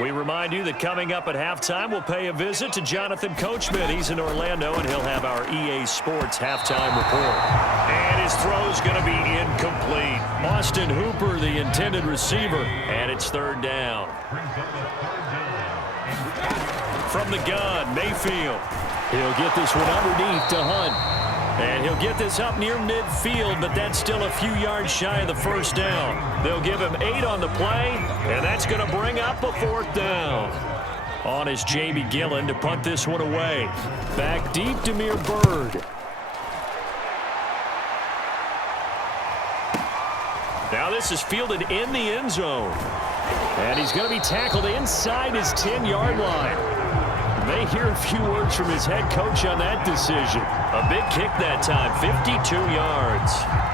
We remind you that coming up at halftime, we'll pay a visit to Jonathan Coachman. He's in Orlando, and he'll have our EA Sports halftime report. And his throw's going to be incomplete. Austin Hooper, the intended receiver, and it's third down. From the gun, Mayfield. He'll get this one underneath to Hunt. And he'll get this up near midfield, but that's still a few yards shy of the first down. They'll give him 8 on the play, and that's going to bring up a fourth down. On is J.B. Gillen to punt this one away. Back deep, Damiere Byrd. Now this is fielded in the end zone. And he's going to be tackled inside his 10-yard line. May hear a few words from his head coach on that decision. A big kick that time, 52 yards.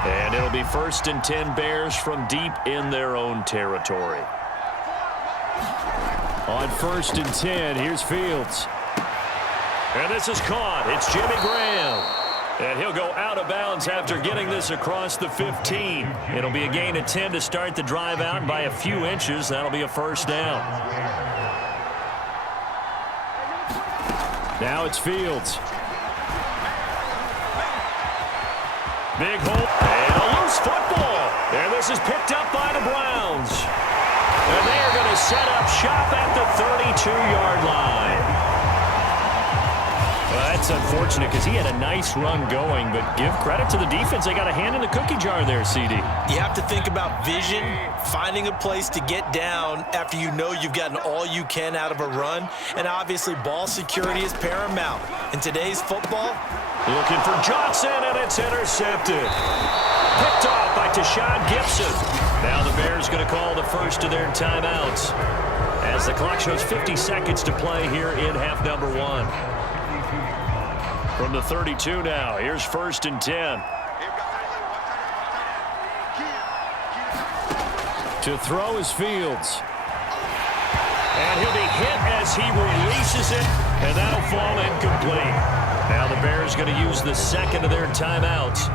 And it'll be 1st and 10 Bears from deep in their own territory. On 1st and 10, here's Fields. And this is caught. It's Jimmy Graham. And he'll go out of bounds after getting this across the 15. It'll be a gain of 10 to start the drive out by a few inches. That'll be a first down. Now it's Fields. Big hole. And a loose football. And this is picked up by the Browns. And they are going to set up shop at the 32-yard line. Well, that's unfortunate because he had a nice run going, but give credit to the defense. They got a hand in the cookie jar there, CD. You have to think about vision, finding a place to get down after you know you've gotten all you can out of a run, and obviously ball security is paramount. In today's football, looking for Johnson, and it's intercepted. Picked off by Tashawn Gibson. Now the Bears going to call the first of their timeouts as the clock shows 50 seconds to play here in half number 1. From the 32 now, here's 1st and 10. To throw is Fields. And he'll be hit as he releases it, and that'll fall incomplete. Now the Bears going to use the second of their timeouts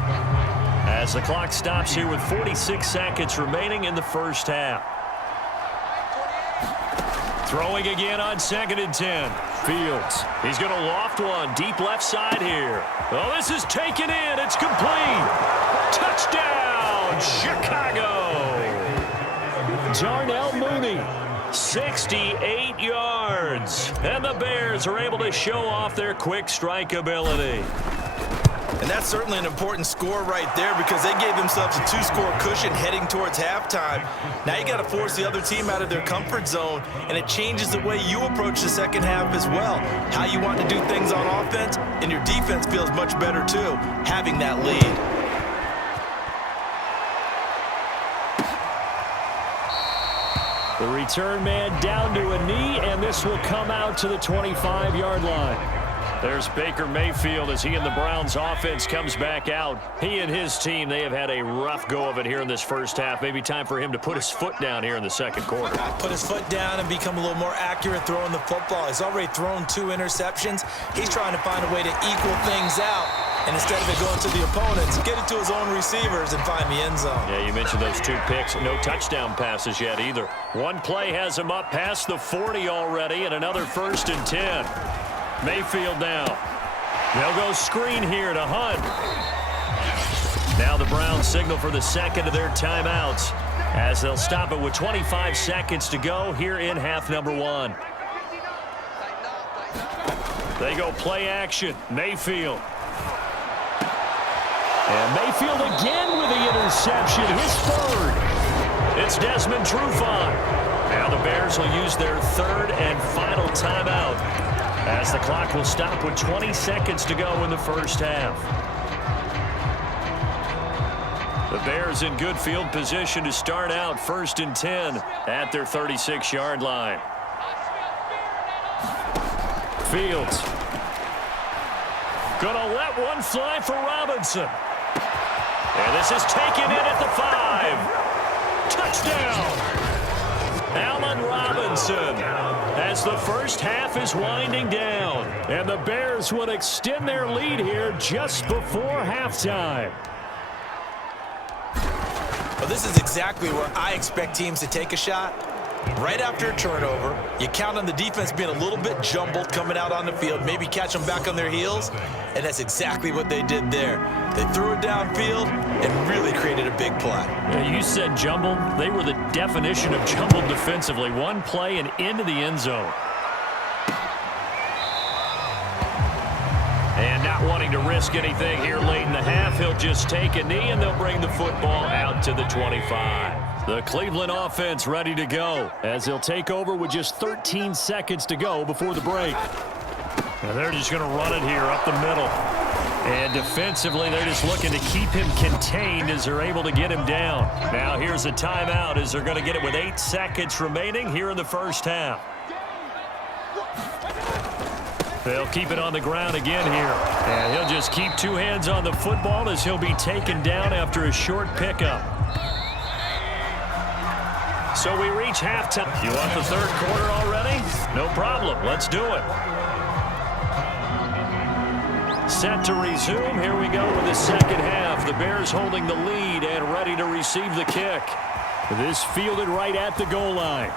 as the clock stops here with 46 seconds remaining in the first half. Throwing again on 2nd and 10. Fields. He's going to loft one deep left side here. Oh, this is taken in. It's complete. Touchdown, Chicago. Darnell Mooney, 68 yards. And the Bears are able to show off their quick strike ability. And that's certainly an important score right there because they gave themselves a 2-score cushion heading towards halftime. Now you got to force the other team out of their comfort zone, and it changes the way you approach the second half as well. How you want to do things on offense, and your defense feels much better too, having that lead. The return man down to a knee, and this will come out to the 25-yard line. There's Baker Mayfield as he and the Browns offense comes back out. He and his team, they have had a rough go of it here in this first half. Maybe time for him to put his foot down here in the second quarter. Put his foot down and become a little more accurate throwing the football. He's already thrown 2 interceptions. He's trying to find a way to equal things out. And instead of it going to the opponents, get it to his own receivers and find the end zone. Yeah, you mentioned those 2 picks. No touchdown passes yet either. One play has him up past the 40 already, and another 1st and 10. Mayfield now. They'll go screen here to Hunt. Now the Browns signal for the second of their timeouts as they'll stop it with 25 seconds to go here in half number 1. They go play action. Mayfield. And Mayfield again with the interception. His 3rd. It's Desmond Trufant. Now the Bears will use their 3rd and final timeout as the clock will stop with 20 seconds to go in the first half. The Bears in good field position to start out 1st and 10 at their 36-yard line. Fields. Gonna let one fly for Robinson. And this is taken in at the 5. Touchdown. Allen Robinson as the first half is winding down. And the Bears would extend their lead here just before halftime. Well, this is exactly where I expect teams to take a shot. Right after a turnover, you count on the defense being a little bit jumbled coming out on the field, maybe catch them back on their heels, and that's exactly what they did there. They threw it downfield and really created a big play. Yeah, you said jumbled. They were the definition of jumbled defensively. One play and into the end zone. And not wanting to risk anything here late in the half, he'll just take a knee, and they'll bring the football out to the 25. The Cleveland offense ready to go as they'll take over with just 13 seconds to go before the break. Now they're just going to run it here up the middle. And defensively, they're just looking to keep him contained as they're able to get him down. Now here's a timeout as they're going to get it with 8 seconds remaining here in the first half. They'll keep it on the ground again here. And he'll just keep 2 hands on the football as he'll be taken down after a short pickup. So we reach halftime. You want the third quarter already? No problem. Let's do it. Set to resume. Here we go with the second half. The Bears holding the lead and ready to receive the kick. This fielded right at the goal line.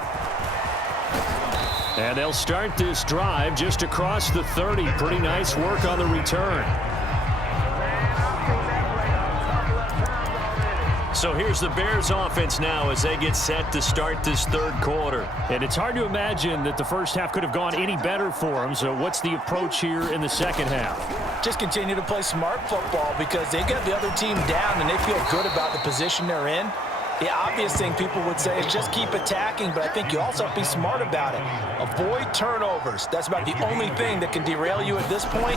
And they'll start this drive just across the 30. Pretty nice work on the return. So here's the Bears offense now as they get set to start this third quarter. And it's hard to imagine that the first half could have gone any better for them. So what's the approach here in the second half? Just continue to play smart football because they got the other team down and they feel good about the position they're in. The obvious thing people would say is just keep attacking, but I think you also have to be smart about it. Avoid turnovers. That's about the only thing that can derail you at this point.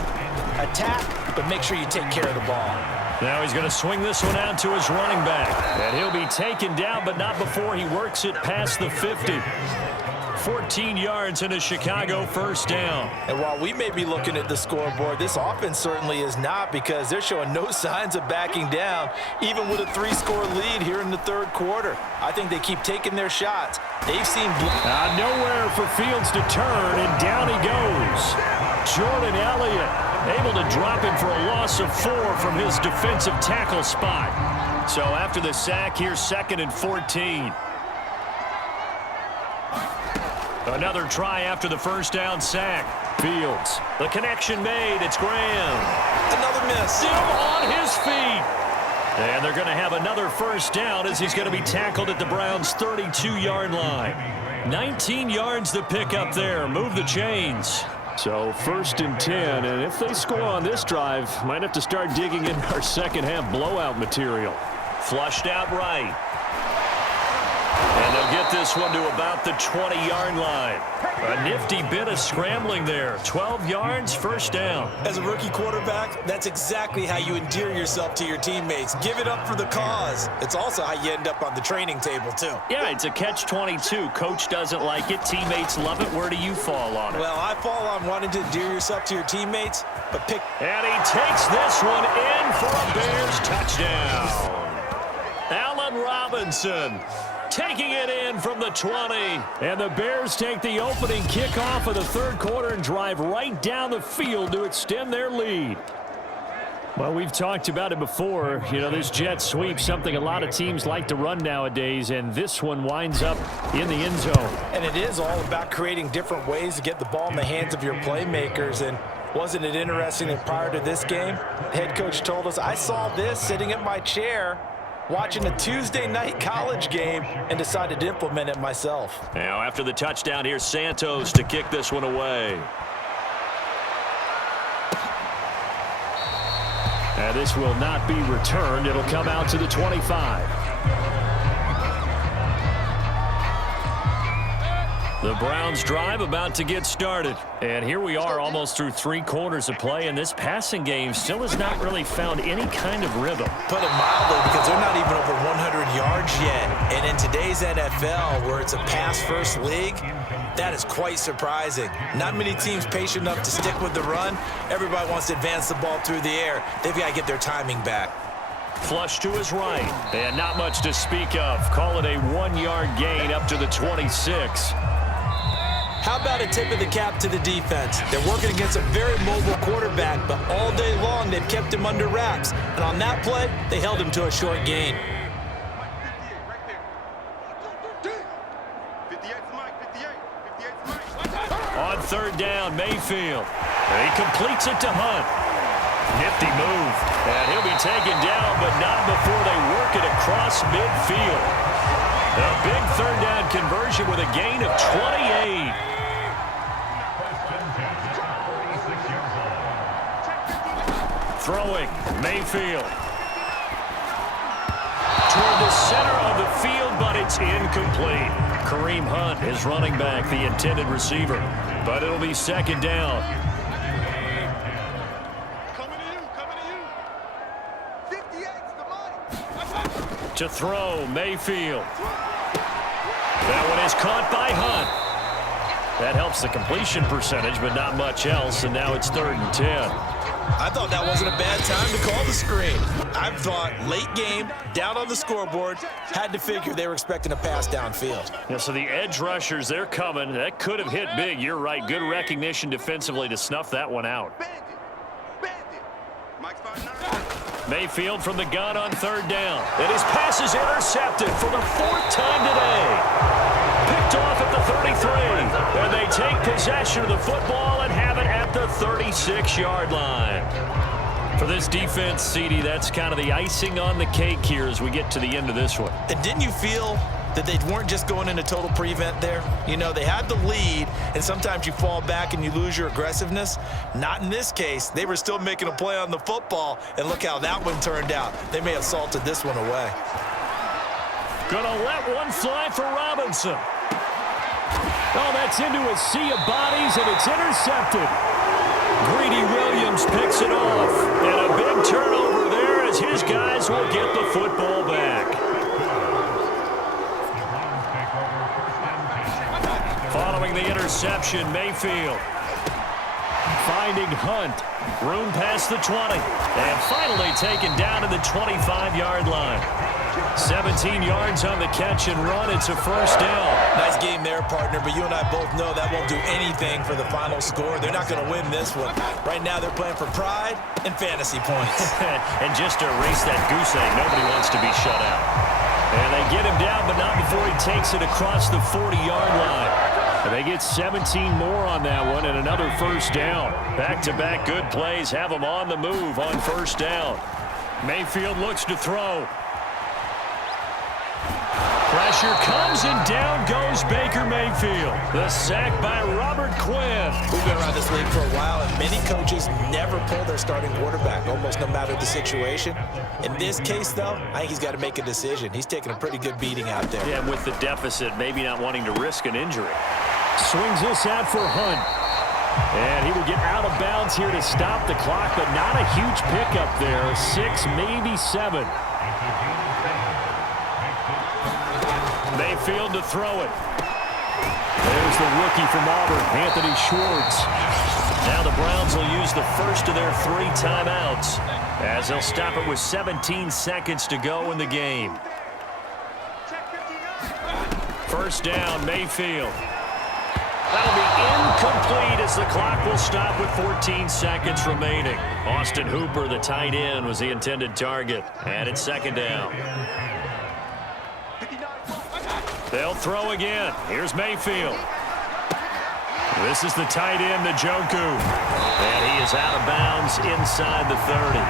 Attack, but make sure you take care of the ball. Now he's going to swing this one out to his running back. And he'll be taken down, but not before he works it past the 50. 14 yards and a Chicago first down. And while we may be looking at the scoreboard, this offense certainly is not because they're showing no signs of backing down, even with a 3-score lead here in the third quarter. I think they keep taking their shots. They've seen nowhere for Fields to turn, and down he goes. Jordan Elliott able to drop him for a loss of 4 from his defensive tackle spot. So after the sack, here's 2nd and 14. Another try after the first down sack. Fields. The connection made. It's Graham. Another miss. Still on his feet. And they're going to have another first down as he's going to be tackled at the Browns' 32-yard line. 19 yards to pick up there. Move the chains. So 1st and 10. And if they score on this drive, might have to start digging in our second half blowout material. Flushed out right. And they'll get this one to about the 20-yard line. A nifty bit of scrambling there. 12 yards, first down. As a rookie quarterback, that's exactly how you endear yourself to your teammates. Give it up for the cause. It's also how you end up on the training table, too. Yeah, it's a catch-22. Coach doesn't like it. Teammates love it. Where do you fall on it? Well, I fall on wanting to endear yourself to your teammates, but pick... And he takes this one in for a Bears touchdown. Allen Robinson taking it in from the 20. And the Bears take the opening kickoff of the third quarter and drive right down the field to extend their lead. Well, we've talked about it before. You know, this jet sweep, something a lot of teams like to run nowadays, and this one winds up in the end zone. And it is all about creating different ways to get the ball in the hands of your playmakers. And wasn't it interesting that prior to this game, the head coach told us, I saw this sitting in my chair watching a Tuesday night college game and decided to implement it myself. Now after the touchdown, here's Santos to kick this one away. And this will not be returned. It'll come out to the 25. The Browns drive about to get started. And here we are almost through 3 quarters of play, and this passing game still has not really found any kind of rhythm. Put it mildly, because they're not even over 100 yards yet. And in today's NFL, where it's a pass-first league, that is quite surprising. Not many teams patient enough to stick with the run. Everybody wants to advance the ball through the air. They've got to get their timing back. Flush to his right, and not much to speak of. Call it a 1-yard gain up to the 26. How about a tip of the cap to the defense? They're working against a very mobile quarterback, but all day long they've kept him under wraps. And on that play, they held him to a short gain. 58. third down, Mayfield. And he completes it to Hunt. Nifty move. And he'll be taken down, but not before they work it across midfield. A big third down conversion with a gain of 28. Throwing, Mayfield. Toward the center of the field, but it's incomplete. Kareem Hunt is running back, the intended receiver. But it'll be second down. To throw, Mayfield. That one is caught by Hunt. That helps the completion percentage, but not much else, and now it's 3rd and 10. I thought that wasn't a bad time to call the screen. I thought late game, down on the scoreboard, had to figure they were expecting a pass downfield. Yeah, so the edge rushers, they're coming. That could have hit big. You're right. Good recognition defensively to snuff that one out. Mayfield from the gun on 3rd down. And his pass is intercepted for the 4th time today. Picked off at the 33. And they take possession of the football and have it at the 36-yard line. For this defense, CD, that's kind of the icing on the cake here as we get to the end of this one. And didn't you feel that they weren't just going into total prevent there? You know, they had the lead, and sometimes you fall back and you lose your aggressiveness. Not in this case. They were still making a play on the football, and look how that one turned out. They may have salted this one away. Gonna let one fly for Robinson. Oh, that's into a sea of bodies, and it's intercepted. Greedy Williams picks it off. And a big turnover there as his guys will get the football back. Following the interception, Mayfield. Finding Hunt. Room past the 20. And finally taken down to the 25-yard line. 17 yards on the catch and run. It's a 1st down. Nice game there, partner, but you and I both know that won't do anything for the final score. They're not going to win this one. Right now they're playing for pride and fantasy points. And just to erase that goose egg, nobody wants to be shut out. And they get him down, but not before he takes it across the 40-yard line. And they get 17 more on that one and another 1st down. Back-to-back good plays have them on the move on 1st down. Mayfield looks to throw. Pressure comes, and down goes Baker Mayfield. The sack by Robert Quinn. We've been around this league for a while, and many coaches never pull their starting quarterback, almost no matter the situation. In this case, though, I think he's got to make a decision. He's taking a pretty good beating out there. Yeah, and with the deficit, maybe not wanting to risk an injury. Swings this out for Hunt. And he will get out of bounds here to stop the clock, but not a huge pickup there. 6, maybe 7. Mayfield to throw it. There's the rookie from Auburn, Anthony Schwartz. Now the Browns will use the first of their 3 timeouts as they'll stop it with 17 seconds to go in the game. 1st down, Mayfield. That'll be incomplete as the clock will stop with 14 seconds remaining. Austin Hooper, the tight end, was the intended target. And it's 2nd down. They'll throw again. Here's Mayfield. This is the tight end, Njoku. And he is out of bounds inside the 30.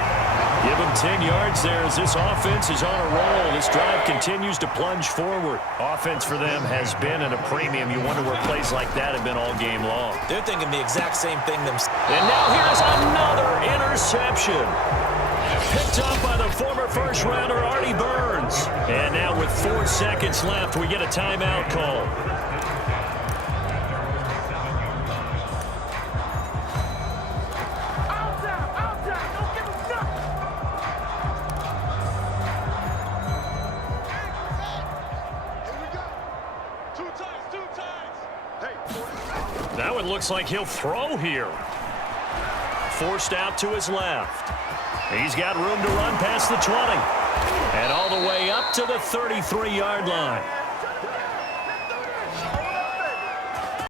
Give him 10 yards there as this offense is on a roll. This drive continues to plunge forward. Offense for them has been at a premium. You wonder where plays like that have been all game long. They're thinking the exact same thing themselves. And now here's another interception. Picked up by the former first-rounder Artie Burns. And now with 4 seconds left, we get a timeout call. That one looks like he'll throw here. Forced out to his left. He's got room to run past the 20. And all the way up to the 33-yard line.